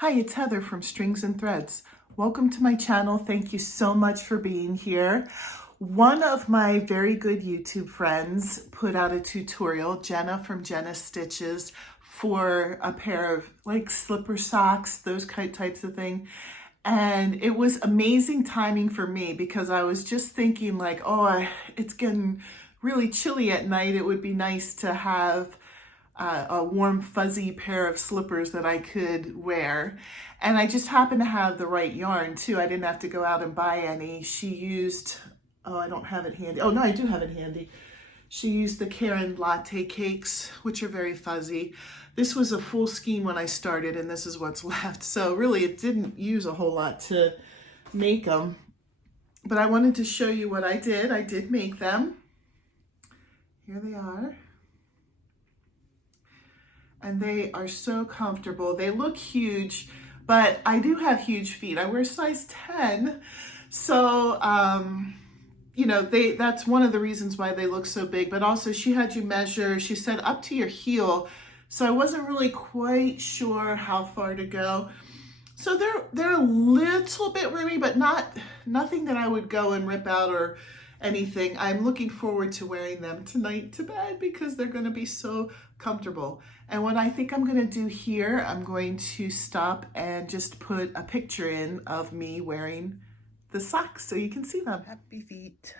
Hi, it's Heather from Strings and Threads. Welcome to my channel. Thank you so much for being here. One of my very good YouTube friends put out a tutorial, Jenna from Jenna Stitches, for a pair of like slipper socks, those types of thing. And it was amazing timing for me because I was just thinking like, it's getting really chilly at night. It would be nice to have a warm fuzzy pair of slippers that I could wear. And I just happened to have the right yarn too. I didn't have to go out and buy any. She used, I don't have it handy. Oh no, I do have it handy. She used the Karen latte cakes, which are very fuzzy. This was a full skein when I started and this is what's left. So really it didn't use a whole lot to make them. But I wanted to show you what I did. I did make them. Here they are. And they are so comfortable. They look huge, but I do have huge feet. I wear size 10. So, that's one of the reasons why they look so big, but also she had you measure, she said up to your heel. So I wasn't really quite sure how far to go. So they're a little bit roomy, but nothing that I would go and rip out or anything. I'm looking forward to wearing them tonight to bed because they're going to be so comfortable. And what I think I'm going to do here, I'm going to stop and just put a picture in of me wearing the socks so you can see them. Happy feet.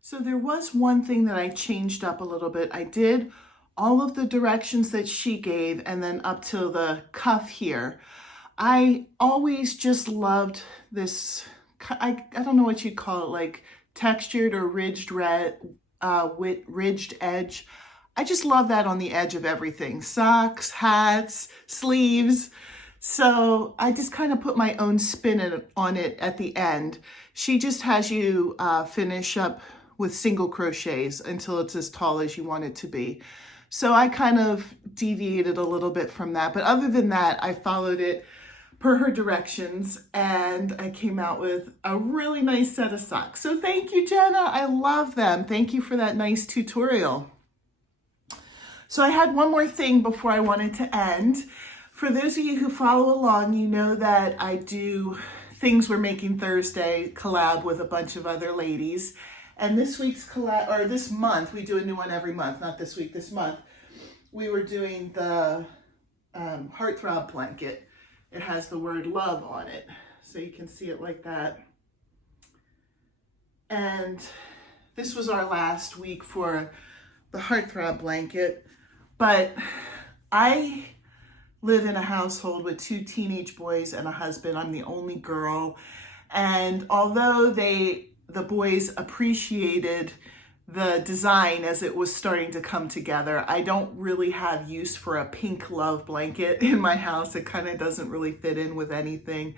So there was one thing that I changed up a little bit. I did all of the directions that she gave and then up to the cuff here. I always just loved this, I don't know what you'd call it, like textured or ridged edge. I just love that on the edge of everything. Socks, hats, sleeves. So I just kind of put my own spin on it at the end. She just has you finish up with single crochets until it's as tall as you want it to be. So I kind of deviated a little bit from that. But other than that, I followed it per her directions and I came out with a really nice set of socks. So thank you, Jenna. I love them. Thank you for that nice tutorial. So I had one more thing before I wanted to end. For those of you who follow along, you know that I do Things We're Making Thursday collab with a bunch of other ladies. And this week's collab, or this month, we do a new one every month, not this week, this month. We were doing the Heartthrob blanket. It has the word love on it, so you can see it like that. And this was our last week for the Heartthrob blanket, but I live in a household with 2 teenage boys and a husband. I'm the only girl, and although the boys appreciated the design as it was starting to come together, I don't really have use for a pink love blanket in my house. It kind of doesn't really fit in with anything.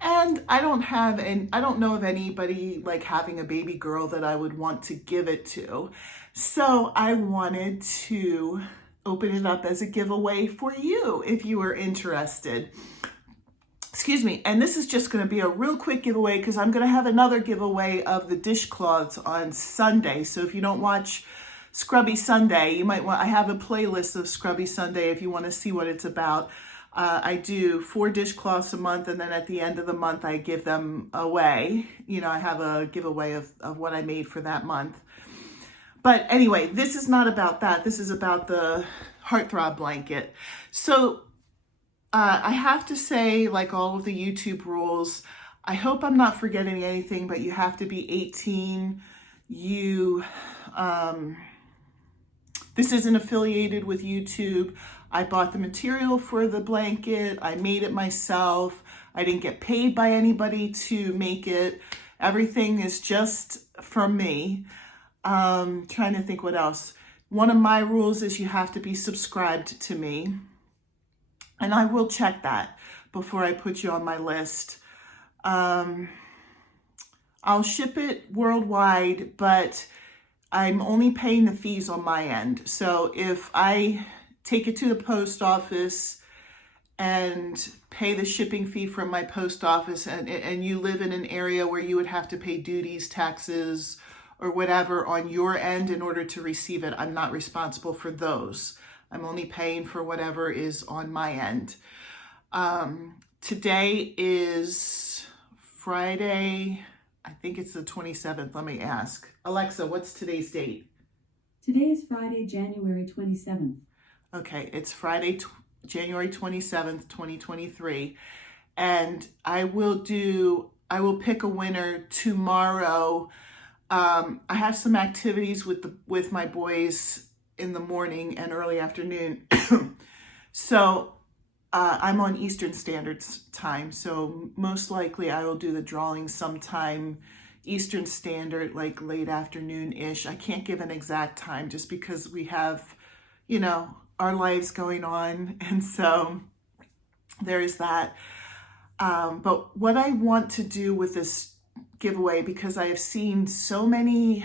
And I don't know of anybody like having a baby girl that I would want to give it to. So I wanted to open it up as a giveaway for you if you were interested. Excuse me, and this is just going to be a real quick giveaway because I'm going to have another giveaway of the dishcloths on Sunday. So if you don't watch Scrubby Sunday, you might want, I have a playlist of Scrubby Sunday if you want to see what it's about. I do 4 dishcloths a month, and then at the end of the month, I give them away. You know, I have a giveaway of what I made for that month. But anyway, this is not about that. This is about the Heartthrob blanket. So I have to say, like all of the YouTube rules, I hope I'm not forgetting anything, but you have to be 18. This isn't affiliated with YouTube. I bought the material for the blanket. I made it myself. I didn't get paid by anybody to make it. Everything is just from me. Trying to think what else. One of my rules is you have to be subscribed to me. And I will check that before I put you on my list. I'll ship it worldwide, but I'm only paying the fees on my end. So if I take it to the post office and pay the shipping fee from my post office and you live in an area where you would have to pay duties, taxes, or whatever on your end in order to receive it. I'm not responsible for those. I'm only paying for whatever is on my end. Today is Friday. I think it's the 27th. Let me ask. Alexa, what's today's date? Today is Friday, January 27th. Okay, it's Friday, January 27th, 2023. And I will pick a winner tomorrow. I have some activities with my boys in the morning and early afternoon. So I'm on Eastern Standard Time. So most likely I will do the drawing sometime Eastern Standard, like late afternoon-ish. I can't give an exact time just because we have, you know, our lives going on. And so there is that. But what I want to do with this giveaway, because I have seen so many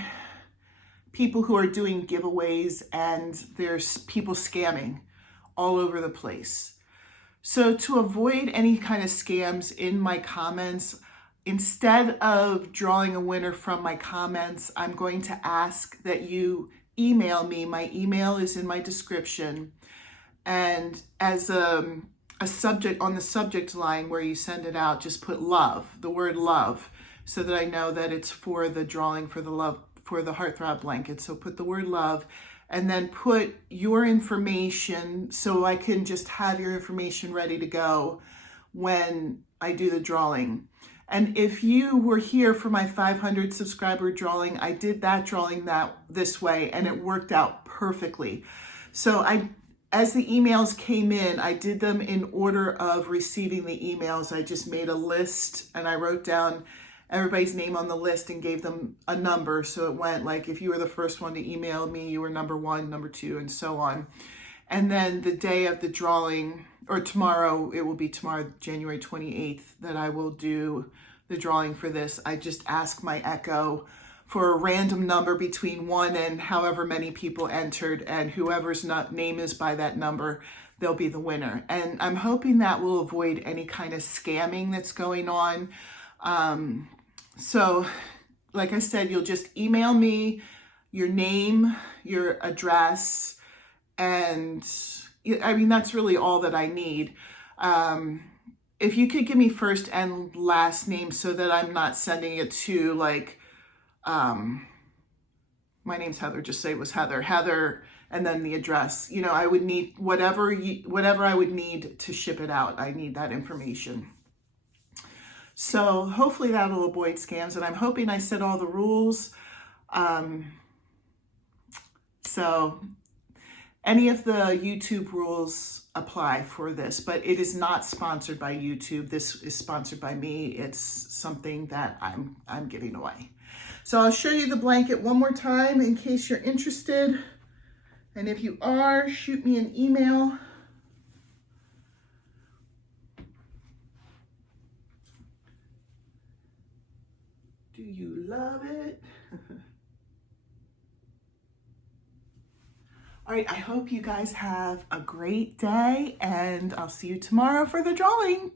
people who are doing giveaways and there's people scamming all over the place. So to avoid any kind of scams in my comments, instead of drawing a winner from my comments, I'm going to ask that you email me. My email is in my description. And as a subject, on the subject line where you send it out, just put love, the word love, so that I know that it's for the drawing for the love, for the heartthrob blanket. So put the word love and then put your information so I can just have your information ready to go when I do the drawing. And if you were here for my 500 subscriber drawing, I did that drawing this way and it worked out perfectly. So as the emails came in, I did them in order of receiving the emails. I just made a list and I wrote down everybody's name on the list and gave them a number. So it went like, if you were the first one to email me, you were number 1, number 2, and so on. And then the day of the drawing, or tomorrow, it will be tomorrow, January 28th, that I will do the drawing for this. I just ask my Echo for a random number between 1 and however many people entered, and whoever's name is by that number, they'll be the winner. And I'm hoping that will avoid any kind of scamming that's going on. So like I said, you'll just email me your name, your address, and I mean, that's really all that I need. If you could give me first and last name so that I'm not sending it to like, my name's Heather, just say it was Heather, and then the address. You know, I would need whatever I would need to ship it out. I need that information. So hopefully that'll avoid scams, and I'm hoping I said all the rules. So any of the YouTube rules apply for this, but it is not sponsored by YouTube. This is sponsored by me. It's something that I'm giving away. So I'll show you the blanket one more time in case you're interested. And if you are, shoot me an email. Do you love it? All right, I hope you guys have a great day, and I'll see you tomorrow for the drawing.